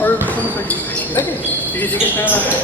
Or gusto mo sa GP? Sige, sige na natin.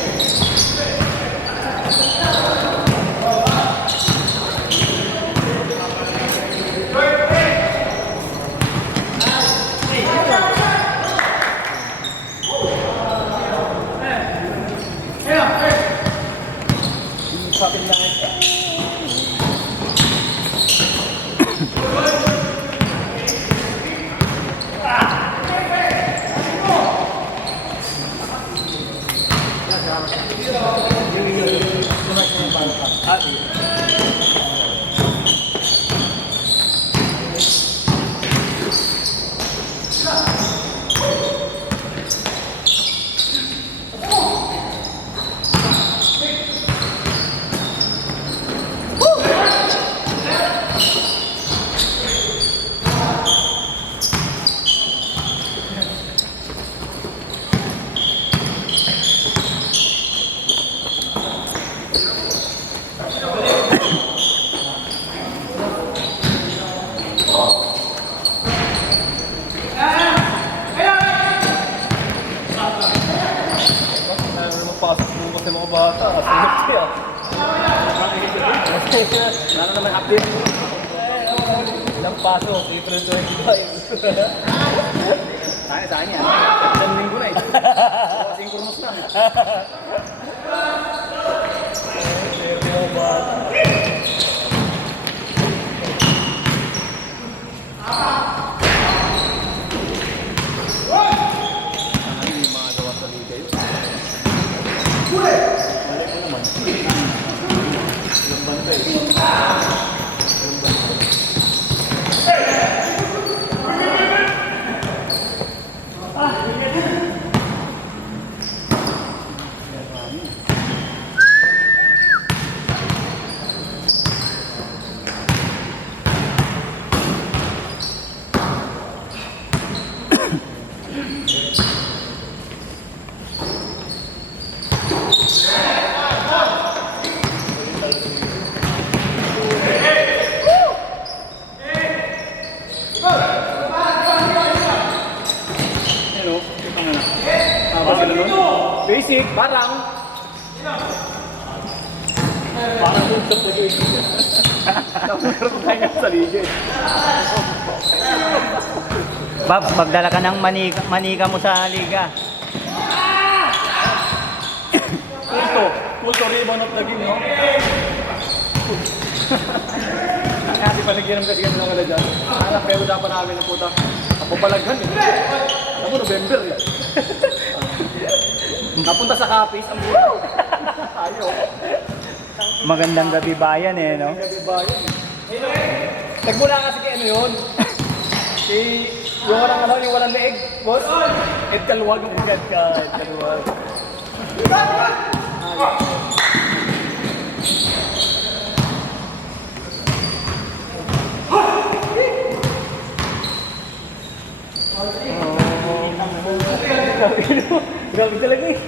Pasok mo kasi mga bata. Lalo naman update. Ilang pasok, April 25. Saan yan? Isang linggo na eh. Synchronous na. Mga bata. Basic, parang yung sa pag-ibig. Meron tayo sa ligay. Bob, magdala ka ng manika mo sa liga. Pulto, rebound of the game, no? Kasi panagyan ng kasigan ng wala dyan. Anak, pero dapat namin ng puta. Ako palaghan eh. Ako, November eh. Napunta sa Capiz, ang buhay. Ayaw. Magandang gabi bayan eh, no? Magandang gabi bayan eh. Nagmula kasi kay ano yun? Yung walang leeg, boss? Ed Kalwag ang Ed Kalwag. Grabe talaga eh.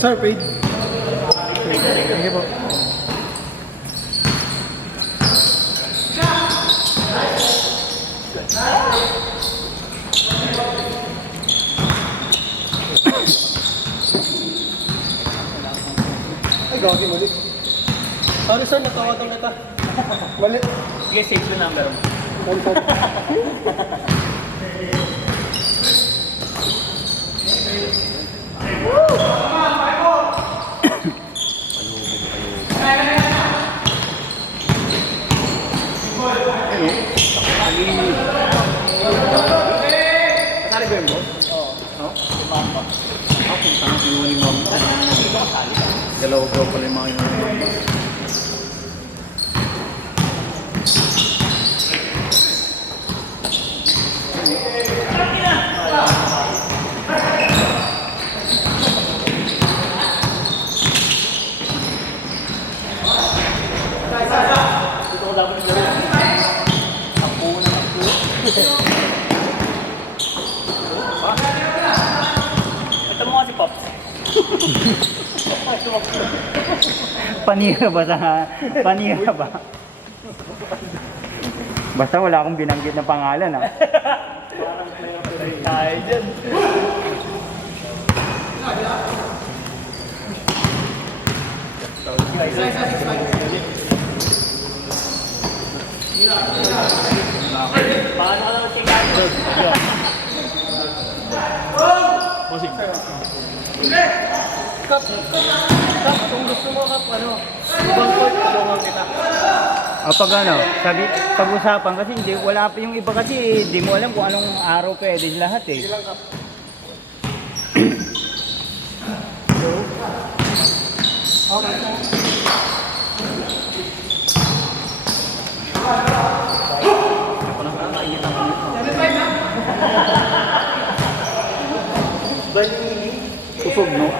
Sir, paid. Thank you po. Ay, gawin mo ulit. Sorry sir, natawag kita. Mali. Sige, save yung number mo. Kasali ba yun mo? Oo. Si Mama. Ako, tanong iwan ni Mama. Dalawa bro pala yung mga iwan ni Mama. Ito mo si Pops. Panira ba sa... Panira ba? Basta wala akong binanggit na pangalan, ha? Tayo dyan. Paano ka naman tingnan? Posing. Kap, kung gusto mo kap, ano, ibang court, tulungan kita. O pag ano, pag-usapan kasi hindi, wala pa yung iba kasi, hindi mo alam kung anong araw pwede lahat eh. Kusog, no?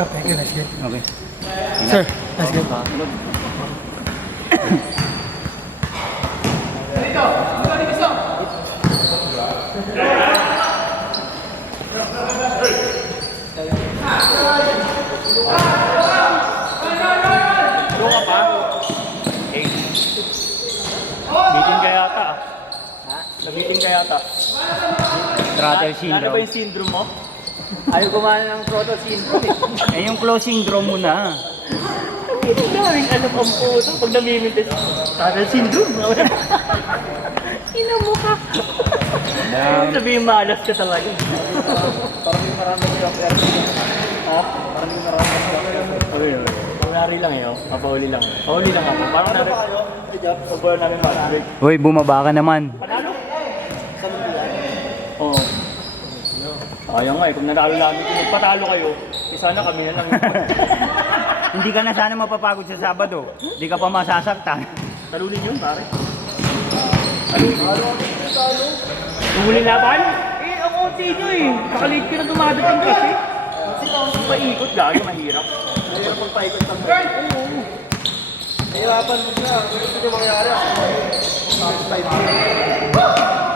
Thank you, that's good. Okay. Sir, that's good. Doon ka pa? Eh. Meeting ka yata. Ha? Nag-meeting ka yata. Throttle syndrome. Ano ba yung syndrome mo? Ayaw gumana ng proto syndrome eh. Eh yung close syndrome mo na. Ang daming alam ang puto pag namimintis. Tunnel syndrome. Ina mo ka. Sabihin malas ka talaga. Parang yung maraming yung ha? Parang yung maraming yung Pangyari lang eh, oh. Papauli lang. Pauli lang ako. Parang narin. Papauli namin malas. Hoy, bumaba ka naman. Panalo? Oo. Ayaw nga eh, kung natalo namin, kung magpatalo kayo, sana kami na lang. Hindi ka na sana mapapagod sa Sabado. Hindi ka pa masasaktan. Talunin yun, pare. Yung huli laban? Eh, ang OT nyo eh. Nakalit ka na dumadating kasi. Paikot, gagi, mahirap. Mahirap magpaikot ng oo. Nahirapan mo na. Gusto nyo mangyari. Tapos 5 minutes.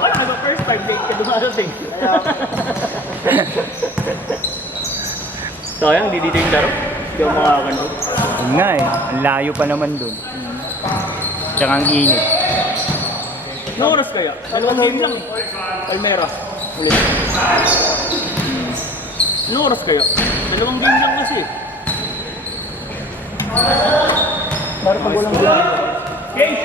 Wala ba first time late ka dumadating? Sayang, di dito yung laro. Hindi ako makakagano. Yun nga eh. Ang layo pa naman dun. Tsaka ang init. Anong oras kaya? Dalawang game lang. Palmera. Ulit. Anong oras kaya? Dalawang game lang kasi. Parang pag walang buwan. Change!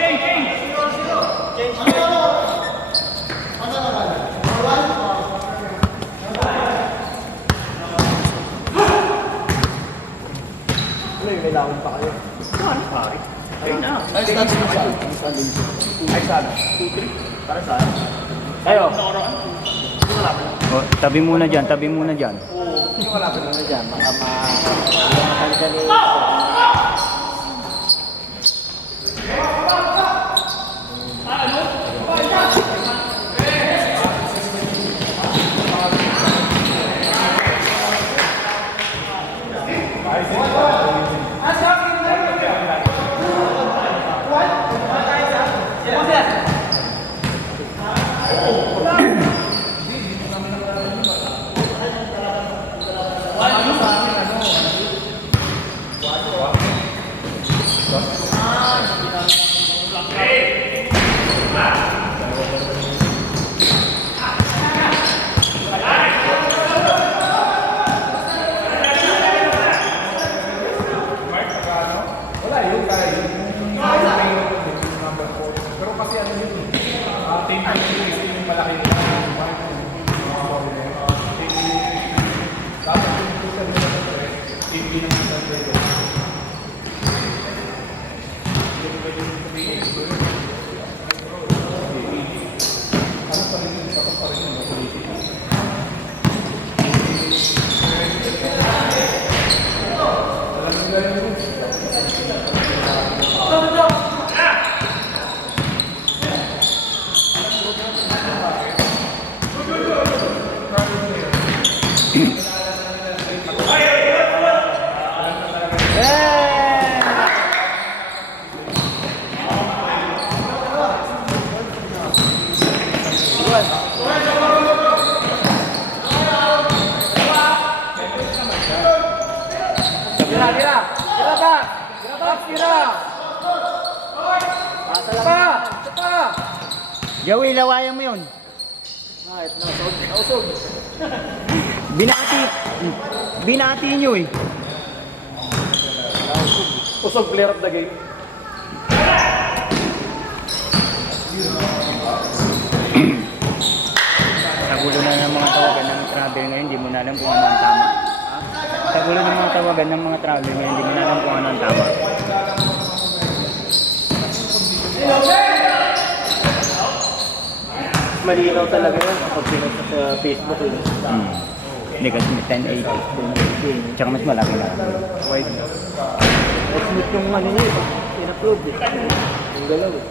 May lawin pa kayo. Ano pare? Ayun na. Ay, stand din saan? Ay, sana. 2-3. Para saan? Kayo. O, tabi muna dyan, tabi muna dyan. Yung malapit na dyan. Baka ma... Ano? Joey, lawayan mo yun. Binati. Binati nyo eh. Usog player of the game. Sa gulo na ng mga tawagan ng travel ngayon, hindi mo na alam kung ano ang tama. Sa gulo ng mga tawagan ng mga travel ngayon, hindi mo na alam kung ano ang tama. Malinaw talaga yun kapag pinag sa Facebook yun. Hindi kasi may 1080. Tsaka mas malaki lang. Wide. Smooth yung ano niya, in-upload eh. Yung galaw eh.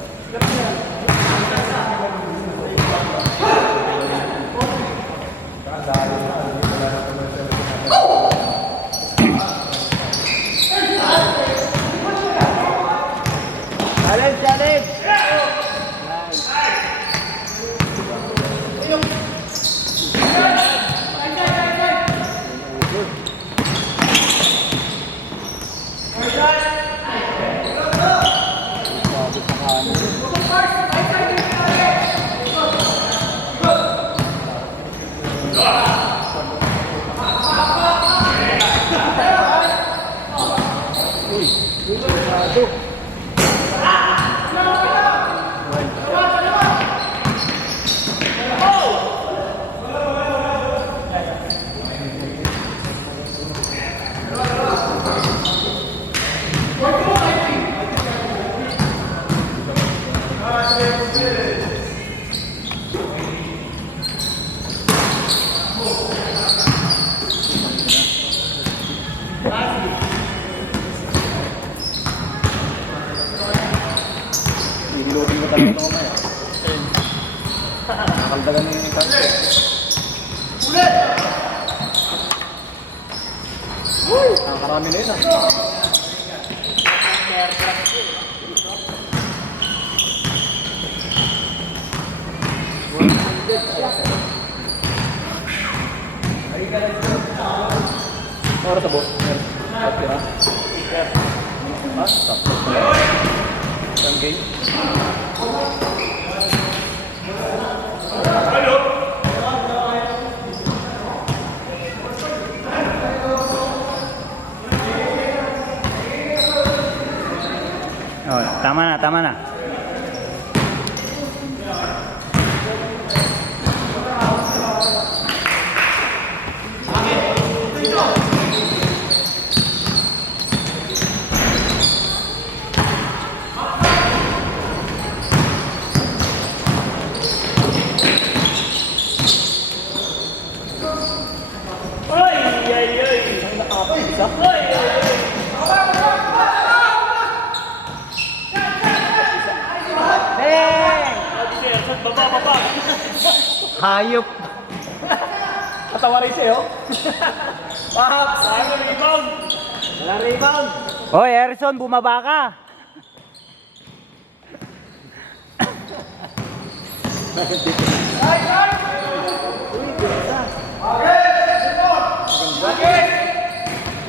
Challenge! Challenge! Loading ko talaga ito mamaya. Nakaldagan na yung ikan. Nakakarami na yun ah. Oras sa boss. Tapos na. Isang game. Oh, tama na, tama na. Hayop. Katawa rin siya, oh. Paps! Ano rebound? Wala rebound. Hoy, Erson, bumaba ka.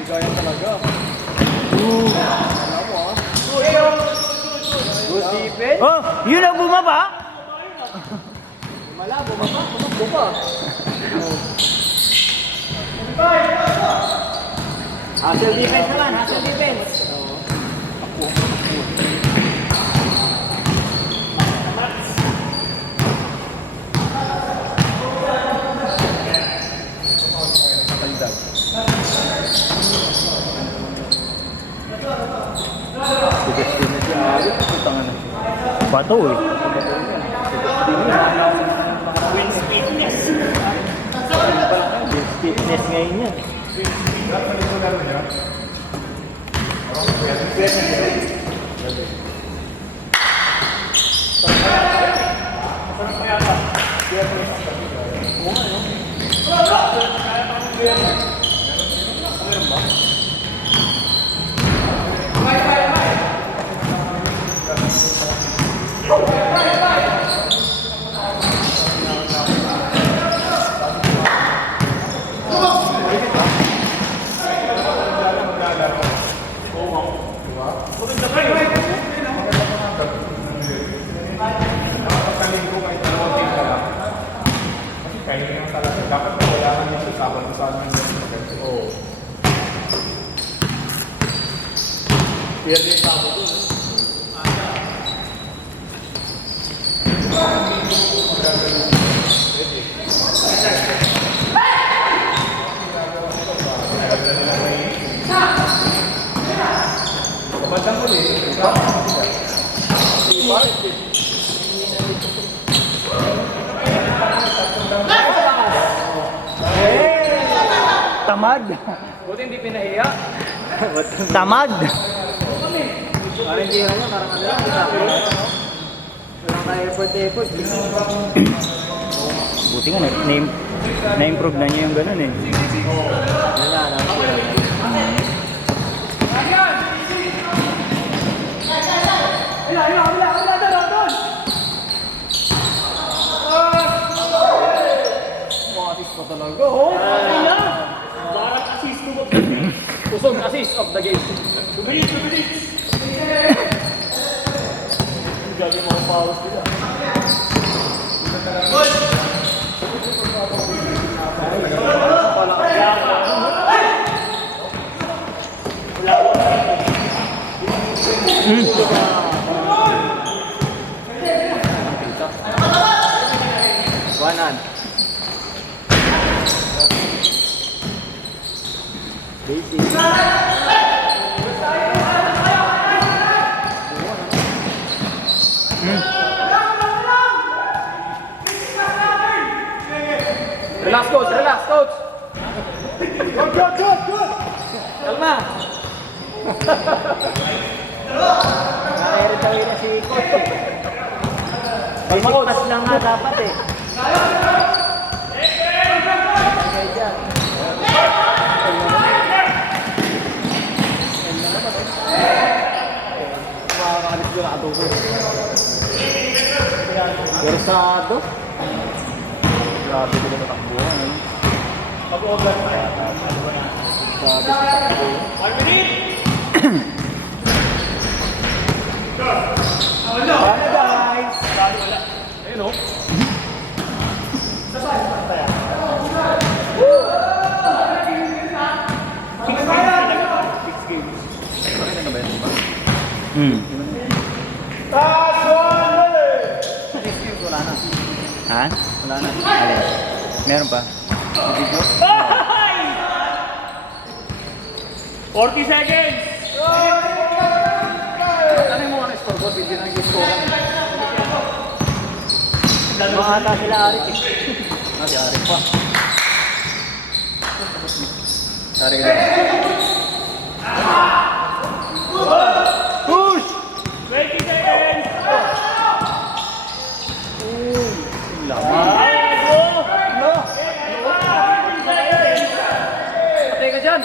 Bigayan talaga. Good defense. Oh, yun ang bumaba. Malabo, tumakbo pa. Hustle defense naman, hustle defense. bato eh. Wins fitness. Fitness ngayon yan. Tamad. Buti hindi pinahiya. Tamad. Parang hindi niya, parang ano lang, sabi. Walang ka-effort. Buti nga, na-improve na niya yung ganun eh. Wala na. Assist pa talaga, oh! Parang assist ko. Usog assist of the game. Bilis. Gabi mga pause sila. Wanan. Basic. Relax, coach. Relax, coach. Good. Kalma. Nakairitawin na si coach eh. Kalma, coach. Pas lang nga dapat eh. Makakalit ko na ato ko. Versado. Grabe ko na natakbuhan. Pag-over pa yan. Grabe sa takbo. 1 minute! Wala guys! Ayun o. Wala na. Ha? Wala na. Alin? Meron pa? 40 seconds! Ano yung mga scoreboard? Hindi na nag-score. Mga ata sila Arik eh. Nag-aari pa. Sorry ka din. Push! 20 seconds! Lama. Ay, go! Patay ka dyan.